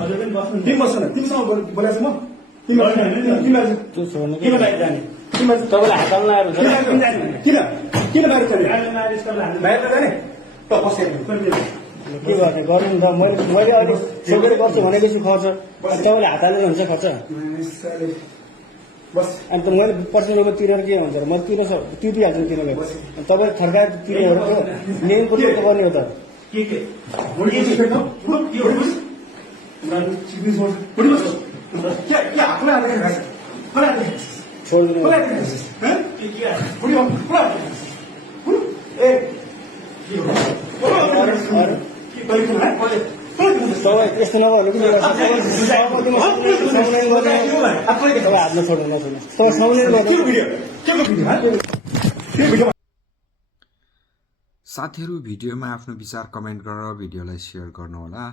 हजुर पनि बस्नु तिमी बस्न तिमीसँग बोलेको म तिमीलाई किन बाहिर जाने तपाईँलाई हात हाल्न आएर हुन्छ किन किन बाहिर जाने बाहिर जाने त बसेको के गर्ने गर्नु नि त मैले अहिले सोधेर गर्छु भनेपछि खर्च तपाईँले हात हालेर हुन्छ खर्च बस अनि त मैले 50 रुपियाँ तिरेर के हुन्छ र म तिरिहाल्छु तिरेर तपाईँ थर्काएर तिर्नु हो मेन कुरो त गर्ने हो त छोडिदिनु तपाईँ यस्तो नगर्नु कि तपाईँ हातमा छोड्नु नछोड्नु तपाईँ साउन्ड गर्नु साथीहरू भिडियोमा आफ्नो विचार कमेन्ट गरेर भिडियोलाई सेयर गर्नुहोला।